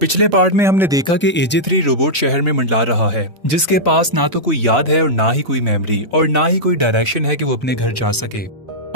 पिछले पार्ट में हमने देखा कि AJ3 रोबोट शहर में मंडला रहा है, जिसके पास ना तो कोई याद है और ना ही कोई मेमोरी और ना ही कोई डायरेक्शन है कि वो अपने घर जा सके।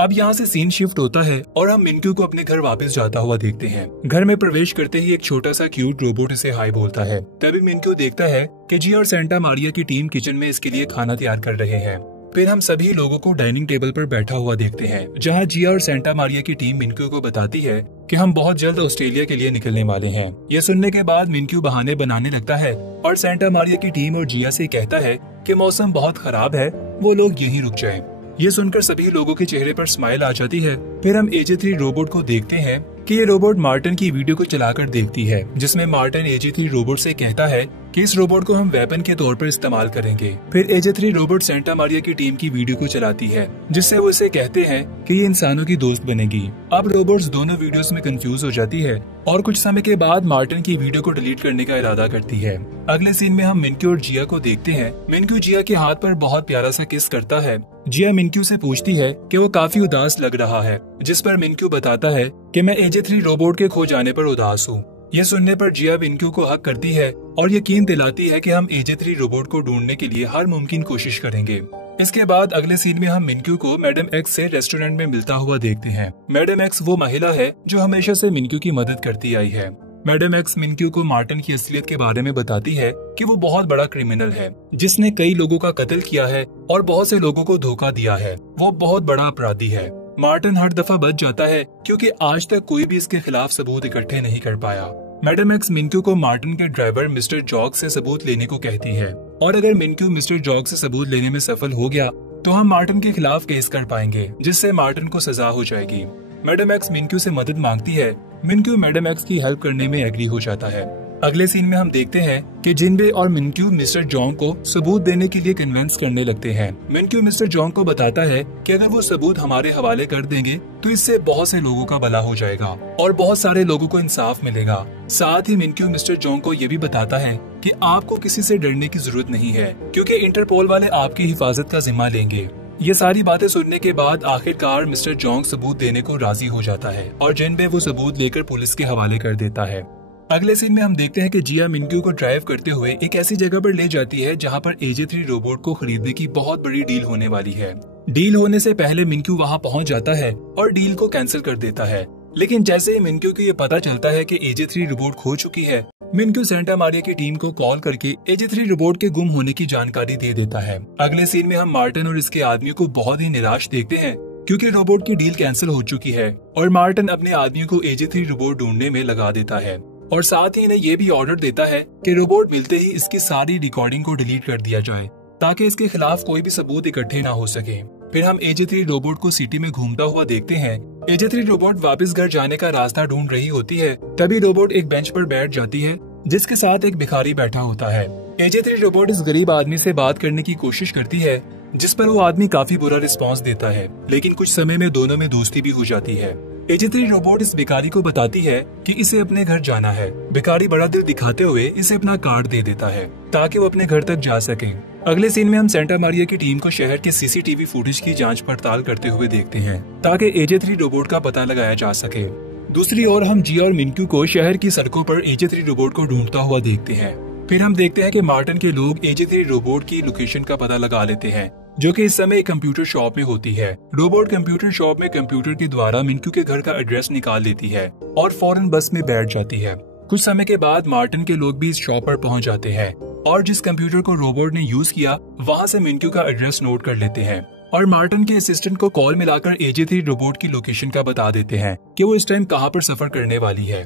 अब यहाँ से सीन शिफ्ट होता है और हम मिनक्यू को अपने घर वापस जाता हुआ देखते हैं। घर में प्रवेश करते ही एक छोटा सा क्यूट रोबोट इसे हाय बोलता है। तभी मिनक्यू देखता है कि जिया और सेंटा मारिया की टीम किचन में इसके लिए खाना तैयार कर रहे हैं। फिर हम सभी लोगों को डाइनिंग टेबल पर बैठा हुआ देखते हैं, जहाँ जिया और सेंटा मारिया की टीम मिनक्यू को बताती है कि हम बहुत जल्द ऑस्ट्रेलिया के लिए निकलने वाले हैं। यह सुनने के बाद मिनक्यू बहाने बनाने लगता है और सेंटा मारिया की टीम और जिया से कहता है कि मौसम बहुत खराब है, वो लोग यहीं रुक जाएं। ये सुनकर सभी लोगों के चेहरे पर स्माइल आ जाती है। फिर हम AJ3 रोबोट को देखते हैं कि ये रोबोट मार्टिन की वीडियो को चलाकर देखती है, जिसमें मार्टिन AJ3 रोबोट से कहता है कि इस रोबोट को हम वेपन के तौर पर इस्तेमाल करेंगे। फिर AJ3 रोबोट सेंटा मारिया की टीम की वीडियो को चलाती है, जिससे वो इसे कहते हैं कि ये इंसानों की दोस्त बनेगी। अब रोबोट्स दोनों वीडियोस में कंफ्यूज हो जाती है और कुछ समय के बाद मार्टिन की वीडियो को डिलीट करने का इरादा करती है। अगले सीन में हम मिनक्यू और जिया को देखते हैं। मिनक्यू जिया के हाथ पर बहुत प्यारा सा किस करता है। जिया मिनक्यू से पूछती है कि वो काफी उदास लग रहा है, जिस पर मिनक्यू बताता है कि मैं AJ3 रोबोट के खो जाने पर उदास हूँ। यह सुनने पर जिया मिनक्यू को हक करती है और यकीन दिलाती है कि हम AJ3 रोबोट को ढूंढने के लिए हर मुमकिन कोशिश करेंगे। इसके बाद अगले सीन में हम मिनक्यू को मैडम एक्स से रेस्टोरेंट में मिलता हुआ देखते हैं। मैडम एक्स वो महिला है जो हमेशा से मिनक्यू की मदद करती आई है। मैडम एक्स मिनक्यू को मार्टिन की असलियत के बारे में बताती है कि वो बहुत बड़ा क्रिमिनल है, जिसने कई लोगों का कत्ल किया है और बहुत से लोगों को धोखा दिया है। वो बहुत बड़ा अपराधी है। मार्टिन हर दफा बच जाता है क्योंकि आज तक कोई भी इसके खिलाफ सबूत इकट्ठे नहीं कर पाया। मैडम एक्स मिनक्यू को मार्टिन के ड्राइवर मिस्टर जॉग से सबूत लेने को कहती है और अगर मिनक्यू मिस्टर जॉग से सबूत लेने में सफल हो गया तो हम मार्टिन के खिलाफ केस कर पाएंगे, जिससे मार्टिन को सजा हो जाएगी। मैडम एक्स मिनक्यू से मदद मांगती है। मिनक्यू मैडम एक्स की हेल्प करने में एग्री हो जाता है। अगले सीन में हम देखते हैं कि जिनबे और मिनक्यू मिस्टर जॉन्ग को सबूत देने के लिए कन्विंस करने लगते हैं। मिनक्यू मिस्टर जॉन्ग को बताता है कि अगर वो सबूत हमारे हवाले कर देंगे तो इससे बहुत से लोगों का भला हो जाएगा और बहुत सारे लोगों को इंसाफ मिलेगा। साथ ही मिनक्यू मिस्टर जॉन्ग को ये भी बताता है कि आपको किसी से डरने की जरूरत नहीं है, क्योंकि इंटरपोल वाले आपकी हिफाजत का जिम्मा लेंगे। ये सारी बातें सुनने के बाद आखिरकार मिस्टर जॉन्ग सबूत देने को राजी हो जाता है और जिनबे वो सबूत लेकर पुलिस के हवाले कर देता है। अगले सीन में हम देखते हैं कि जिया मिनक्यू को ड्राइव करते हुए एक ऐसी जगह पर ले जाती है जहां पर AJ3 रोबोट को खरीदने की बहुत बड़ी डील होने वाली है। डील होने से पहले मिनक्यू वहां पहुंच जाता है और डील को कैंसिल कर देता है। लेकिन जैसे ही मिनक्यू को ये पता चलता है कि AJ3 रोबोट खो चुकी है, मिनक्यू सेंटा मारिया की टीम को कॉल करके AJ3 रोबोट के गुम होने की जानकारी दे देता है। अगले सीन में हम मार्टिन और इसके आदमी को बहुत ही निराश देखते हैं, क्योंकि रोबोट की डील कैंसिल हो चुकी है और मार्टिन अपने आदमी को AJ3 रोबोट ढूंढने में लगा देता है और साथ ही इन्हें ये भी ऑर्डर देता है कि रोबोट मिलते ही इसकी सारी रिकॉर्डिंग को डिलीट कर दिया जाए, ताकि इसके खिलाफ कोई भी सबूत इकट्ठे ना हो सके। फिर हम AJ3 रोबोट को सिटी में घूमता हुआ देखते हैं। AJ3 रोबोट वापस घर जाने का रास्ता ढूंढ रही होती है। तभी रोबोट एक बेंच पर बैठ जाती है, जिसके साथ एक भिखारी बैठा होता है। AJ3 रोबोट इस गरीब आदमी से बात करने की कोशिश करती है, जिस पर वो आदमी काफी बुरा रिस्पॉन्स देता है, लेकिन कुछ समय में दोनों में दोस्ती भी हो जाती है। AJ3 रोबोट इस भिखारी को बताती है कि इसे अपने घर जाना है। भिखारी बड़ा दिल दिखाते हुए इसे अपना कार्ड दे देता है ताकि वो अपने घर तक जा सके। अगले सीन में हम सेंटा मारिया की टीम को शहर के CCTV फुटेज की जांच पड़ताल करते हुए देखते हैं, ताकि AJ3 रोबोट का पता लगाया जा सके। दूसरी ओर हम जिया और मिनक्यू को शहर की सड़कों पर AJ3 रोबोट को ढूंढता हुआ देखते हैं। फिर हम देखते हैं कि मार्टिन के लोग AJ3 रोबोट की लोकेशन का पता लगा लेते हैं, जो कि इस समय एक कंप्यूटर शॉप में होती है। रोबोट कंप्यूटर शॉप में कंप्यूटर के द्वारा मिनक्यू के घर का एड्रेस निकाल लेती है और फौरन बस में बैठ जाती है। कुछ समय के बाद मार्टिन के लोग भी इस शॉप पर पहुंच जाते हैं और जिस कंप्यूटर को रोबोट ने यूज किया वहां से मिनक्यू का एड्रेस नोट कर लेते हैं और मार्टिन के असिस्टेंट को कॉल मिलाकर AJ3 रोबोट की लोकेशन का बता देते हैं कि वो इस टाइम कहां पर सफर करने वाली है।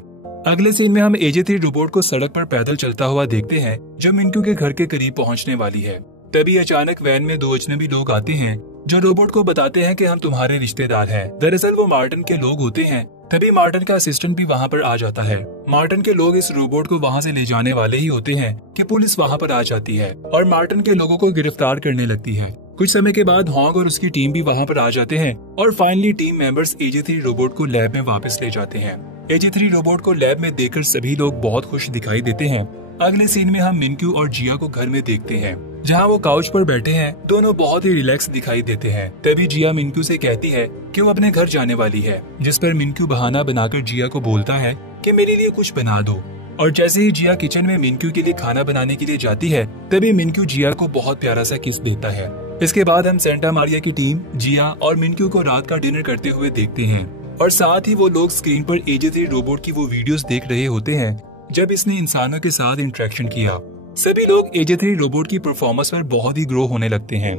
अगले सीन में हम AJ3 रोबोट को सड़क पर पैदल चलता हुआ देखते हैं, जो मिनक्यू के घर के करीब पहुंचने वाली है। तभी अचानक वैन में 2 अजनबी लोग आते हैं, जो रोबोट को बताते हैं कि हम तुम्हारे रिश्तेदार हैं। दरअसल वो मार्टिन के लोग होते हैं। तभी मार्टिन का असिस्टेंट भी वहां पर आ जाता है। मार्टिन के लोग इस रोबोट को वहां से ले जाने वाले ही होते हैं कि पुलिस वहां पर आ जाती है और मार्टिन के लोगों को गिरफ्तार करने लगती है। कुछ समय के बाद हॉन्ग और उसकी टीम भी वहां पर आ जाते हैं और finally team members AJ3 robot को लैब में वापस ले जाते हैं। AJ3 रोबोट को लैब में देखकर सभी लोग बहुत खुश दिखाई देते हैं। अगले सीन में हम मिनक्यू और जिया को घर में देखते हैं, जहां वो काउच पर बैठे हैं। दोनों बहुत ही रिलैक्स दिखाई देते हैं। तभी जिया मिनक्यू से कहती है कि वो अपने घर जाने वाली है, जिस पर मिनक्यू बहाना बनाकर जिया को बोलता है कि मेरे लिए कुछ बना दो। और जैसे ही जिया किचन में मिनक्यू के लिए खाना बनाने के लिए जाती है, तभी मिनक्यू जिया को बहुत प्यारा सा किस देता है। इसके बाद हम सेंटा मारिया की टीम जिया और मिनक्यू को रात का डिनर करते हुए देखते हैं और साथ ही वो लोग स्क्रीन पर AJ3 रोबोट की वो वीडियोस देख रहे होते हैं जब इसने इंसानों के साथ इंटरेक्शन किया। सभी लोग AJ3 रोबोट की परफॉर्मेंस पर बहुत ही ग्रो होने लगते हैं।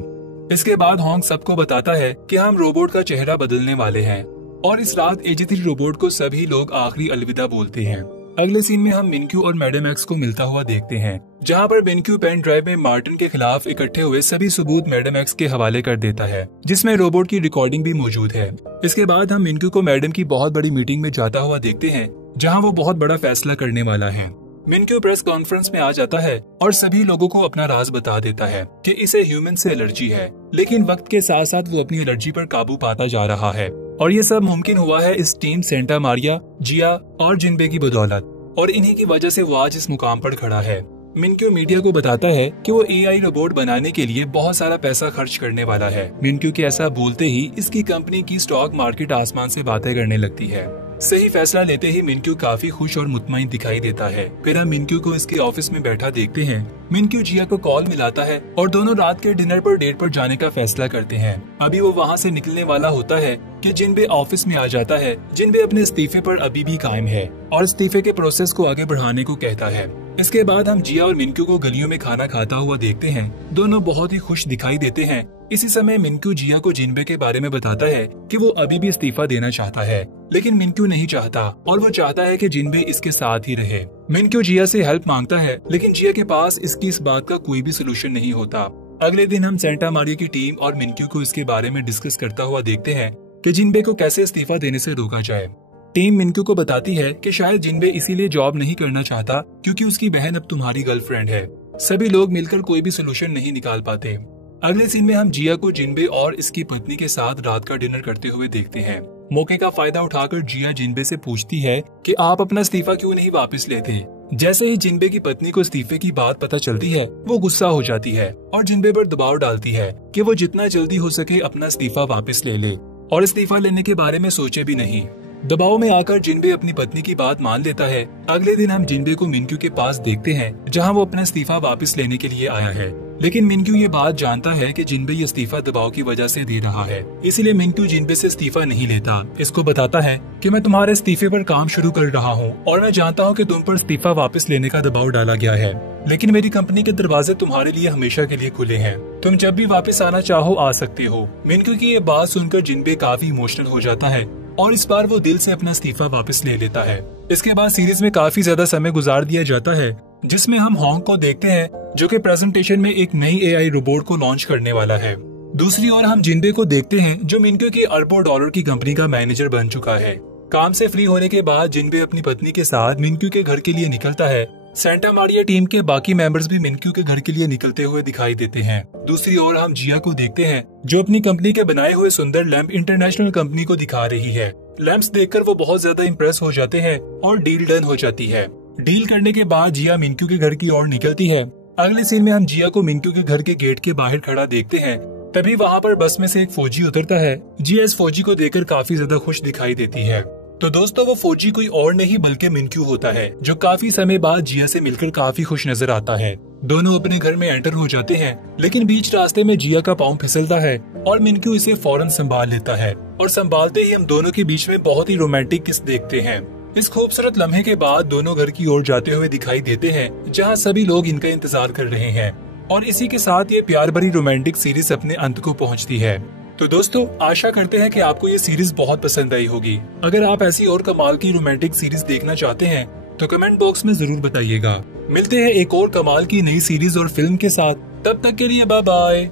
इसके बाद हॉन्ग सबको बताता है कि हम रोबोट का चेहरा बदलने वाले हैं और इस रात AJ3 रोबोट को सभी लोग आखिरी अलविदा बोलते हैं। अगले सीन में हम मिनक्यू और मैडम एक्स को मिलता हुआ देखते हैं, जहां पर मिनक्यू पेन ड्राइव में मार्टिन के खिलाफ इकट्ठे हुए सभी सबूत मैडम एक्स के हवाले कर देता है, जिसमें रोबोट की रिकॉर्डिंग भी मौजूद है। इसके बाद हम मिनक्यू को मैडम की बहुत बड़ी मीटिंग में जाता हुआ देखते हैं, जहां वो बहुत बड़ा फैसला करने वाला है। मिनक्यू प्रेस कॉन्फ्रेंस में आ जाता है और सभी लोगों को अपना राज बता देता है कि इसे ह्यूमन से एलर्जी है, लेकिन वक्त के साथ साथ वो अपनी एलर्जी पर काबू पाता जा रहा है और ये सब मुमकिन हुआ है इस टीम सेंटा मारिया, जिया और जिनबे की बदौलत, और इन्हीं की वजह से वो आज इस मुकाम पर खड़ा है। मिनक्यू मीडिया को बताता है कि वो AI रोबोट बनाने के लिए बहुत सारा पैसा खर्च करने वाला है। मिनक्यू के ऐसा बोलते ही इसकी कंपनी की स्टॉक मार्केट आसमान से बातें करने लगती है। सही फैसला लेते ही मिनक्यू काफी खुश और मुतमईन दिखाई देता है। फिर हम मिनक्यू को इसके ऑफिस में बैठा देखते हैं। मिनक्यू जिया को कॉल मिलाता है और दोनों रात के डिनर पर डेट पर जाने का फैसला करते हैं। अभी वो वहाँ से निकलने वाला होता है कि जिनबे ऑफिस में आ जाता है। जिनबे अपने इस्तीफे पर अभी भी कायम है और इस्तीफे के प्रोसेस को आगे बढ़ाने को कहता है। इसके बाद हम जिया और मिनक्यू को गलियों में खाना खाता हुआ देखते हैं। दोनों बहुत ही खुश दिखाई देते हैं। इसी समय मिनक्यू जिया को जिनबे के बारे में बताता है कि वो अभी भी इस्तीफा देना चाहता है, लेकिन मिनक्यू नहीं चाहता और वो चाहता है कि जिनबे इसके साथ ही रहे। मिनक्यू जिया से हेल्प मांगता है, लेकिन जिया के पास इसकी इस बात का कोई भी सोल्यूशन नहीं होता। अगले दिन हम सेंटा मारिया की टीम और मिनक्यू को इसके बारे में डिस्कस करता हुआ देखते हैं कि जिनबे को कैसे इस्तीफा देने से रोका जाए। टीम मिनक्यू को बताती है कि शायद जिनबे इसीलिए जॉब नहीं करना चाहता क्योंकि उसकी बहन अब तुम्हारी गर्लफ्रेंड है। सभी लोग मिलकर कोई भी सोल्यूशन नहीं निकाल पाते। अगले सीन में हम जिया को जिनबे और इसकी पत्नी के साथ रात का डिनर करते हुए देखते हैं। मौके का फायदा उठाकर जिया जिनबे से पूछती है कि आप अपना इस्तीफा क्यों नहीं वापस लेते। जैसे ही जिनबे की पत्नी को इस्तीफे की बात पता चलती है, वो गुस्सा हो जाती है और जिनबे पर दबाव डालती है कि वो जितना जल्दी हो सके अपना इस्तीफा वापस ले ले और इस्तीफा लेने के बारे में सोचे भी नहीं। दबाव में आकर जिनबे अपनी पत्नी की बात मान लेता है। अगले दिन हम जिनबे को मिनक्यू के पास देखते हैं, जहां वो अपना इस्तीफा वापस लेने के लिए आया है, लेकिन मिनक्यू ये बात जानता है कि जिनबे ये इस्तीफा दबाव की वजह से दे रहा है, इसीलिए मिनक्यू जिनबे से इस्तीफा नहीं लेता। इसको बताता है कि मैं तुम्हारे इस्तीफे पर काम शुरू कर रहा हूँ और मैं जानता हूँ कि तुम पर इस्तीफा वापस लेने का दबाव डाला गया है, लेकिन मेरी कंपनी के दरवाजे तुम्हारे लिए हमेशा के लिए खुले हैं। तुम जब भी वापस आना चाहो आ सकते हो। मिनक्यू की ये बात सुनकर जिनबे काफी इमोशनल हो जाता है और इस बार वो दिल से अपना इस्तीफा वापस ले लेता है। इसके बाद सीरीज में काफी ज्यादा समय गुजार दिया जाता है, जिसमें हम हॉन्ग को देखते हैं जो कि प्रेजेंटेशन में एक नई AI रोबोट को लॉन्च करने वाला है। दूसरी ओर हम जिनबे को देखते हैं जो मिनक्यू की अरबों डॉलर की कंपनी का मैनेजर बन चुका है। काम से फ्री होने के बाद जिनबे अपनी पत्नी के साथ मिनक्यू के घर के लिए निकलता है। सेंटा मारिया टीम के बाकी मेंबर्स भी मिनक्यू के घर के लिए निकलते हुए दिखाई देते हैं। दूसरी ओर हम जिया को देखते हैं जो अपनी कंपनी के बनाए हुए सुंदर लैंप इंटरनेशनल कंपनी को दिखा रही है। लैंप्स देखकर वो बहुत ज्यादा इम्प्रेस हो जाते हैं और डील डन हो जाती है। डील करने के बाद जिया मिनक्यू के घर की ओर निकलती है। अगले सीन में हम जिया को मिनक्यू के घर के गेट के बाहर खड़ा देखते हैं। तभी वहाँ पर बस में से एक फौजी उतरता है। जिया इस फौजी को देखकर काफी ज्यादा खुश दिखाई देती है। तो दोस्तों वो फौजी कोई और नहीं बल्कि मिनक्यू होता है, जो काफी समय बाद जिया से मिलकर काफी खुश नजर आता है। दोनों अपने घर में एंटर हो जाते हैं, लेकिन बीच रास्ते में जिया का पाँव फिसलता है और मिनक्यू इसे फौरन संभाल लेता है और संभालते ही हम दोनों के बीच में बहुत ही रोमांटिक किस देखते हैं। इस खूबसूरत लम्हे के बाद दोनों घर की ओर जाते हुए दिखाई देते हैं, जहाँ सभी लोग इनका इंतजार कर रहे हैं और इसी के साथ ये प्यार भरी रोमांटिक सीरीज अपने अंत को पहुँचती है। तो दोस्तों आशा करते हैं कि आपको ये सीरीज बहुत पसंद आई होगी। अगर आप ऐसी और कमाल की रोमांटिक सीरीज देखना चाहते हैं तो कमेंट बॉक्स में जरूर बताइएगा। मिलते हैं एक और कमाल की नई सीरीज और फिल्म के साथ, तब तक के लिए बाय बाय।